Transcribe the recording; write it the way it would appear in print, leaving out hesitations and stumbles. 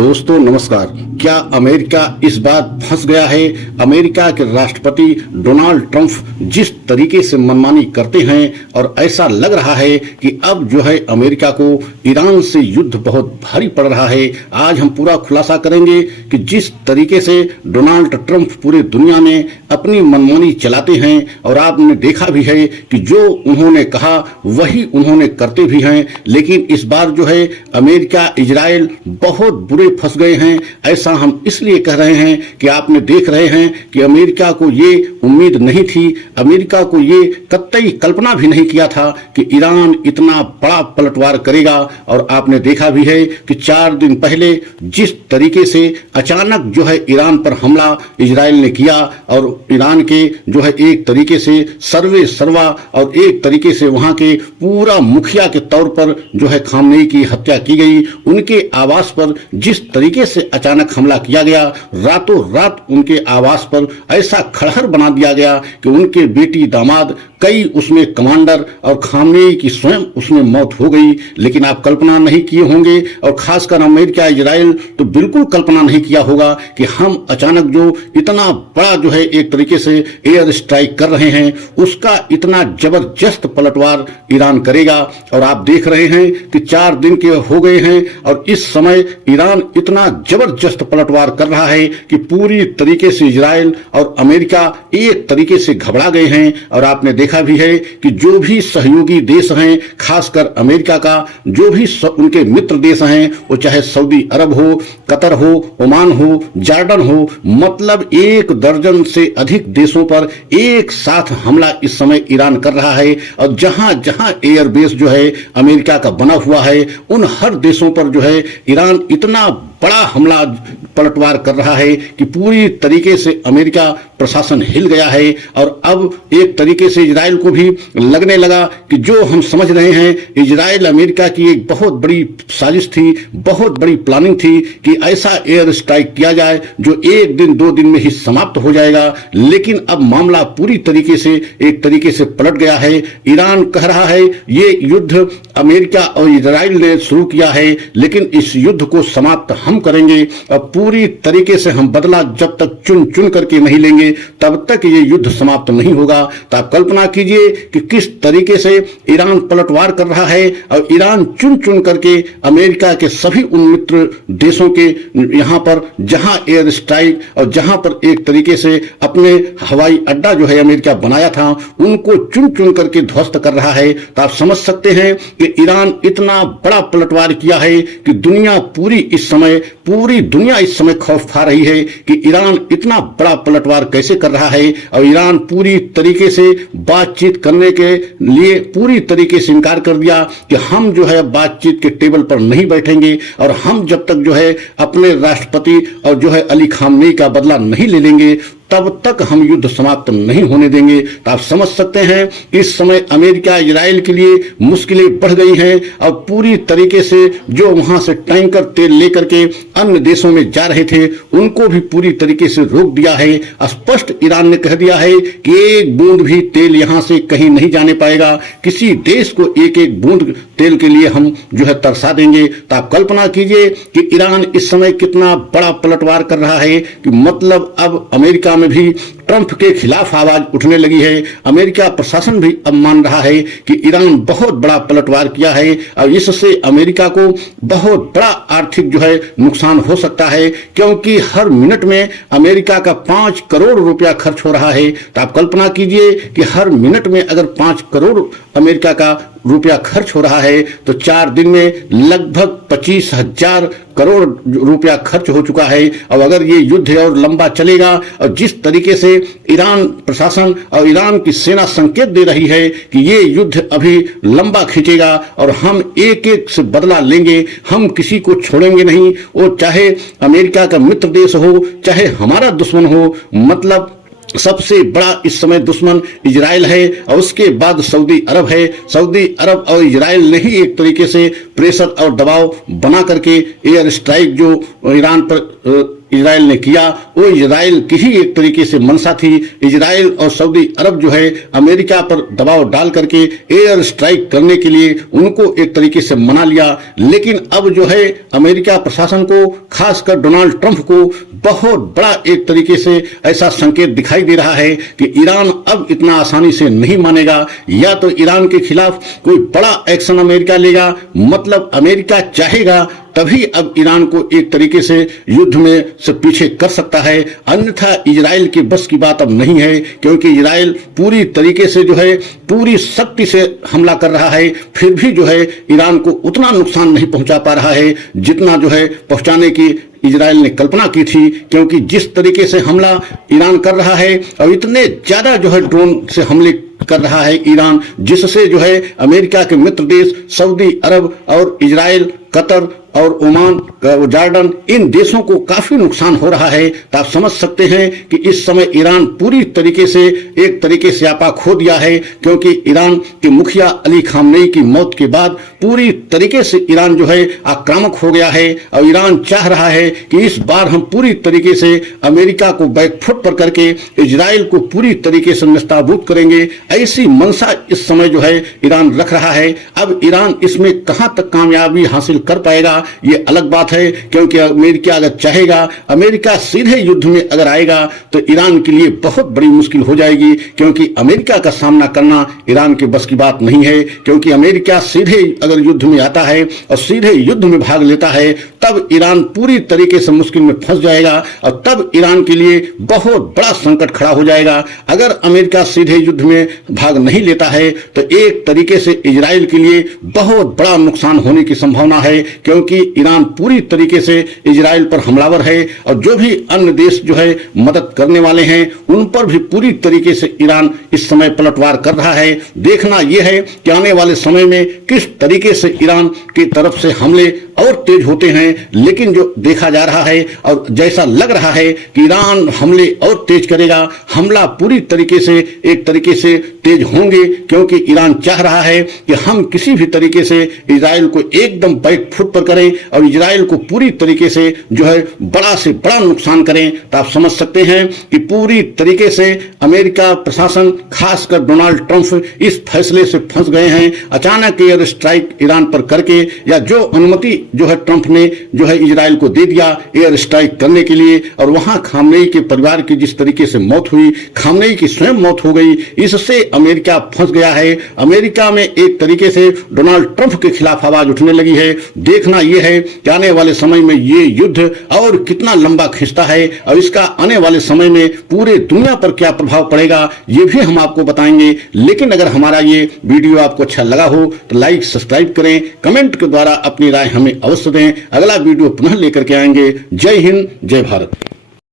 दोस्तों नमस्कार। क्या अमेरिका इस बार फंस गया है? अमेरिका के राष्ट्रपति डोनाल्ड ट्रंप जिस तरीके से मनमानी करते हैं और ऐसा लग रहा है कि अब जो है अमेरिका को ईरान से युद्ध बहुत भारी पड़ रहा है। आज हम पूरा खुलासा करेंगे कि जिस तरीके से डोनाल्ड ट्रंप पूरी दुनिया में अपनी मनमानी चलाते हैं और आपने देखा भी है कि जो उन्होंने कहा वही उन्होंने करते भी हैं। लेकिन इस बार जो है अमेरिका इजराइल बहुत बुरे फंस गए हैं। ऐसा हम इसलिए कह रहे हैं कि आपने देख रहे हैं कि अमेरिका को ये उम्मीद नहीं थी, अमेरिका को ये कतई कल्पना भी नहीं किया था कि ईरान इतना बड़ा पलटवार करेगा। और आपने देखा भी है कि 4 दिन पहले जिस तरीके से अचानक जो है ईरान पर हमला इजराइल ने किया और ईरान के जो है एक तरीके से सर्वे सर्वा और एक तरीके से वहां के पूरा मुखिया के तौर पर जो है खामनेई की हत्या की गई। उनके आवास पर जिस तरीके से अचानक हमला किया गया, रातों रात उनके आवास पर ऐसा खड़हर बना दिया गया कि उनके बेटी दामाद कई उसमें कमांडर और खामनेई की स्वयं उसमें मौत हो गई। लेकिन आप कल्पना नहीं किए होंगे और खासकर अमेरिका इजराइल तो बिल्कुल कल्पना नहीं किया होगा कि हम अचानक जो इतना बड़ा जो है एक तरीके से एयर स्ट्राइक कर रहे हैं उसका इतना जबरदस्त पलटवार ईरान करेगा। और आप देख रहे हैं कि 4 दिन के हो गए हैं और इस समय ईरान इतना जबरदस्त पलटवार कर रहा है कि पूरी तरीके से इजराइल और अमेरिका एक तरीके से घबरा गए हैं। और आपने देखा भी है कि जो भी सहयोगी देश हैं, खासकर अमेरिका का जो भी उनके मित्र देश हैं, वो चाहे सऊदी अरब हो, कतर हो, ओमान हो, जॉर्डन हो, मतलब 1 दर्जन से अधिक देशों पर एक साथ हमला इस समय ईरान कर रहा है। और जहां जहां एयरबेस जो है अमेरिका का बना हुआ है उन हर देशों पर जो है ईरान इतना बड़ा हमला पलटवार कर रहा है कि पूरी तरीके से अमेरिका प्रशासन हिल गया है। और अब एक तरीके से इजराइल को भी लगने लगा कि जो हम समझ रहे हैं इजराइल अमेरिका की एक बहुत बड़ी साजिश थी, बहुत बड़ी प्लानिंग थी कि ऐसा एयर स्ट्राइक किया जाए जो 1 दिन 2 दिन में ही समाप्त हो जाएगा। लेकिन अब मामला पूरी तरीके से एक तरीके से पलट गया है। ईरान कह रहा है ये युद्ध अमेरिका और इजराइल ने शुरू किया है, लेकिन इस युद्ध को समाप्त हम करेंगे और पूरी तरीके से हम बदला जब तक चुन चुन करके नहीं लेंगे तब तक ये युद्ध समाप्त नहीं होगा। तो आप कल्पना कीजिए कि किस तरीके से ईरान पलटवार कर रहा है और ईरान चुन चुन करके अमेरिका के सभी उन मित्र देशों के यहां पर जहां एयर स्ट्राइक और जहां पर एक तरीके से अपने हवाई अड्डा जो है अमेरिका बनाया था उनको चुन चुन करके ध्वस्त कर रहा है। तो आप समझ सकते हैं कि ईरान इतना बड़ा पलटवार किया है कि पूरी दुनिया इस समय खौफ खा रही है कि ईरान इतना बड़ा पलटवार कैसे कर रहा है। और ईरान पूरी तरीके से बातचीत करने के लिए पूरी तरीके से इनकार कर दिया कि हम जो है बातचीत के टेबल पर नहीं बैठेंगे और हम जब तक जो है अपने राष्ट्रपति और जो है अली खामनेई का बदला नहीं ले लेंगे तब तक हम युद्ध समाप्त नहीं होने देंगे। तो आप समझ सकते हैं इस समय अमेरिका इजराइल के लिए मुश्किलें बढ़ गई हैं और पूरी तरीके से जो वहां से टैंकर तेल लेकर के अन्य देशों में जा रहे थे उनको भी पूरी तरीके से रोक दिया है। स्पष्ट ईरान ने कह दिया है कि 1 बूंद भी तेल यहां से कहीं नहीं जाने पाएगा, किसी देश को 1-1 बूंद तेल के लिए हम जो है तरसा देंगे। तो आप कल्पना कीजिए कि ईरान इस समय कितना बड़ा पलटवार कर रहा है कि मतलब अब अमेरिका में भी ट्रंप के खिलाफ आवाज उठने लगी है। अमेरिका प्रशासन भी अब मान रहा है कि ईरान बहुत बड़ा पलटवार किया है और इससे अमेरिका को बहुत बड़ा आर्थिक जो है नुकसान हो सकता है, क्योंकि हर मिनट में अमेरिका का 5 करोड़ रुपया खर्च हो रहा है। तो आप कल्पना कीजिए कि हर मिनट में अगर 5 करोड़ अमेरिका का रुपया खर्च हो रहा है तो 4 दिन में लगभग 25,000 करोड़ रुपया खर्च हो चुका है। और अगर ये युद्ध और लंबा चलेगा और जिस तरीके से ईरान प्रशासन और ईरान की सेना संकेत दे रही है कि ये युद्ध अभी लंबा खींचेगा और हम एक-एक से बदला लेंगे, हम किसी को छोड़ेंगे नहीं, वो चाहे अमेरिका का मित्र देश हो चाहे हमारा दुश्मन हो। मतलब सबसे बड़ा इस समय दुश्मन इजराइल है और उसके बाद सऊदी अरब है। सऊदी अरब और इजराइल ने ही एक तरीके से प्रेशर और दबाव बना करके एयर स्ट्राइक जो ईरान पर इजराइल ने किया वो इजराइल की ही एक तरीके से मंशा थी। इजराइल और सऊदी अरब जो है अमेरिका पर दबाव डाल करके एयर स्ट्राइक करने के लिए उनको एक तरीके से मना लिया। लेकिन अब जो है अमेरिका प्रशासन को, खासकर डोनाल्ड ट्रंप को बहुत बड़ा एक तरीके से ऐसा संकेत दिखाई दे रहा है कि ईरान अब इतना आसानी से नहीं मानेगा। या तो ईरान के खिलाफ कोई बड़ा एक्शन अमेरिका लेगा, मतलब अमेरिका चाहेगा तभी अब ईरान को एक तरीके से युद्ध में से पीछे कर सकता है, अन्यथा इजराइल की बस की बात अब नहीं है, क्योंकि इजराइल पूरी तरीके से जो है पूरी शक्ति से हमला कर रहा है, फिर भी जो है ईरान को उतना नुकसान नहीं पहुंचा पा रहा है जितना जो है पहुंचाने की इजराइल ने कल्पना की थी। क्योंकि जिस तरीके से हमला ईरान कर रहा है और इतने ज्यादा जो है ड्रोन से हमले कर रहा है ईरान, जिससे जो है अमेरिका के मित्र देश सऊदी अरब और इजराइल, कतर और ओमान, जॉर्डन, इन देशों को काफी नुकसान हो रहा है। तो आप समझ सकते हैं कि इस समय ईरान पूरी तरीके से एक तरीके से आपा खो दिया है, क्योंकि ईरान के मुखिया अली खामनेई की मौत के बाद पूरी तरीके से ईरान जो है आक्रामक हो गया है और ईरान चाह रहा है कि इस बार हम पूरी तरीके से अमेरिका को बैकफुट पर करके इजराइल को पूरी तरीके से नस्ताबूद करेंगे। ऐसी मंशा इस समय जो है ईरान रख रहा है। अब ईरान इसमें कहां तक कामयाबी हासिल कर पाएगा ये अलग बात है, क्योंकि अमेरिका अगर चाहेगा, अमेरिका सीधे युद्ध में अगर आएगा तो ईरान के लिए बहुत बड़ी मुश्किल हो जाएगी, क्योंकि अमेरिका का सामना करना ईरान के बस की बात नहीं है। क्योंकि अमेरिका सीधे अगर युद्ध में आता है और सीधे युद्ध में भाग लेता है तब ईरान पूरी तरीके से मुश्किल में फंस जाएगा और तब ईरान के लिए बहुत बड़ा संकट खड़ा हो जाएगा। अगर अमेरिका सीधे युद्ध में भाग नहीं लेता है तो एक तरीके से इजराइल के लिए बहुत बड़ा नुकसान होने की संभावना है, क्योंकि ईरान पूरी तरीके से इजराइल पर हमलावर है और जो भी अन्य देश जो है मदद करने वाले हैं उन पर भी पूरी तरीके से ईरान इस समय पलटवार कर रहा है। देखना यह है कि आने वाले समय में किस तरीके से ईरान की तरफ से हमले और तेज होते हैं। लेकिन जो देखा जा रहा है और जैसा लग रहा है कि ईरान हमले और तेज करेगा, हमला पूरी तरीके से एक तरीके से तेज होंगे, क्योंकि ईरान चाह रहा है कि हम किसी भी तरीके से इजराइल को एकदम बैक फुट पर करें और इजराइल को पूरी तरीके से जो है बड़ा से बड़ा नुकसान करें। तो आप समझ सकते हैं कि पूरी तरीके से अमेरिका प्रशासन, खासकर डोनाल्ड ट्रंप, इस फैसले से फंस गए हैं। अचानक एयर स्ट्राइक ईरान पर करके, या जो अनुमति जो है ट्रंप ने जो है इजराइल को दे दिया एयर स्ट्राइक करने के लिए, और वहां खामनेई के परिवार की जिस तरीके से मौत हुई, खामनेई की स्वयं मौत हो गई, इससे अमेरिका फंस गया है। अमेरिका में एक तरीके से डोनाल्ड ट्रंप के खिलाफ आवाज उठने लगी है। देखना यह है कि आने वाले समय में ये युद्ध और कितना लंबा खिंचता है और इसका आने वाले समय में पूरे दुनिया पर क्या प्रभाव पड़ेगा ये भी हम आपको बताएंगे। लेकिन अगर हमारा ये वीडियो आपको अच्छा लगा हो तो लाइक, सब्सक्राइब करें, कमेंट के द्वारा अपनी राय हमें अवश्य दें। अगला वीडियो पुनः लेकर के आएंगे। जय हिंद, जय भारत।